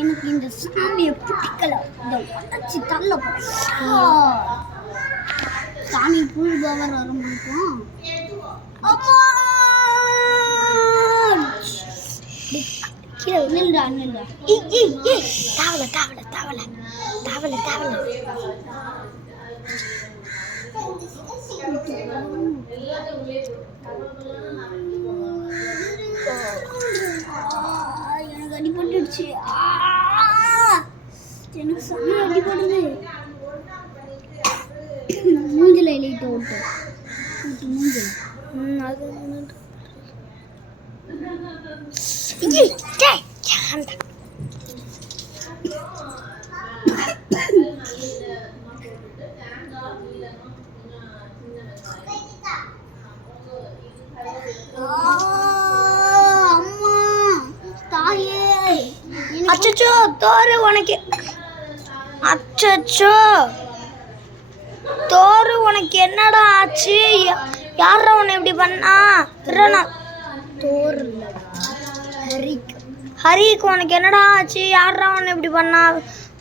எனக்கு இந்த சாமியை பிடிக்கல. இந்த உடச்சி தள்ள சாமி புல் பவர் வரும்போதும் கீழே நின்றா நின்றா தாவல தாவல தாவல தாவல தாவல எனக்கு அடிபட்டுடுச்சு. எனக்கு செம்ம அடிபடுது. மூஞ்சில இலையிட்ட விட்டு மூஞ்சில அது அச்சோ தோறு உனக்கு. அச்சோ தோறு உனக்கு என்னடா ஆச்சு? யாரா உன்னை இப்படி பண்ணா? தோறு ஹரிக்கு உனக்கு என்னடா ஆச்சு? யாரா உன்னை இப்படி பண்ணா?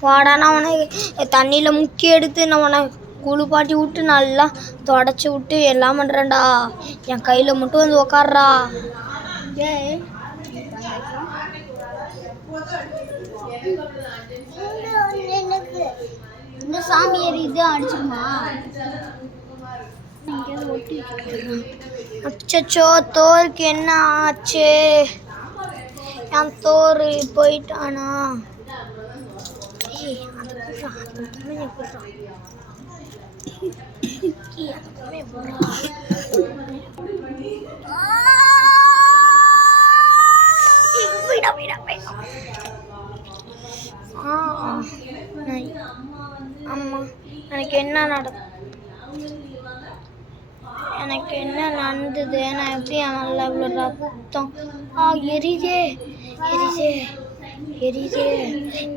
வாடா, நான் உனக்கு தண்ணியில் முக்கி எடுத்து நான் உன்னை குளிப்பாட்டி விட்டு நல்லா தொடச்சி விட்டு எல்லாம் பண்ணுறேன்டா. என் கையில் மட்டும் வந்து உக்காடுறா. இந்த சாமி இது அடிச்சுக்குமா? அச்சோ தோருக்கு என்ன ஆச்சு? என் தோறு போயிட்டானா? அம்மா எனக்கு என்ன நடந்தது? நான் எப்படி நல்லா இவ்வளோ ரத்தம் எரிதே எரிதே எரிதே.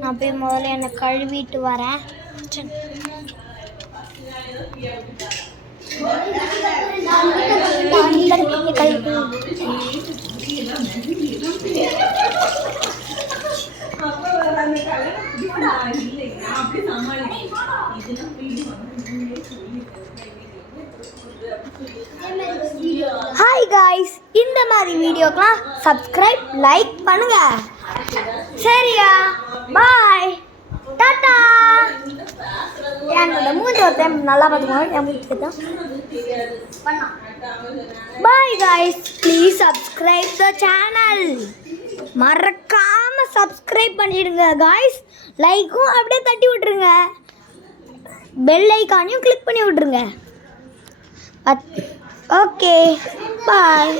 நான் போய் முதல்ல என்னை கழுவிட்டு வரேன். ஹாய் காய்ஸ், இந்த மாதிரி வீடியோக்கெலாம் சப்ஸ்கிரைப் லைக் பண்ணுங்க. சரியா? பாய், டாட்டா. என்னோட மூஞ்சி ஒரு டைம் நல்லா பார்த்துக்கோங்க. என் மூஞ்சி தான். Bye guys, please subscribe the channel. மறக்காம சப்ஸ்கிரைப் பண்ணிடுங்க காய்ஸ். லைக்கும் அப்படியே தட்டி விட்டுருங்க. பெல் ஐக்கானையும் கிளிக் பண்ணி விட்டுருங்க. ஓகே, பாய்.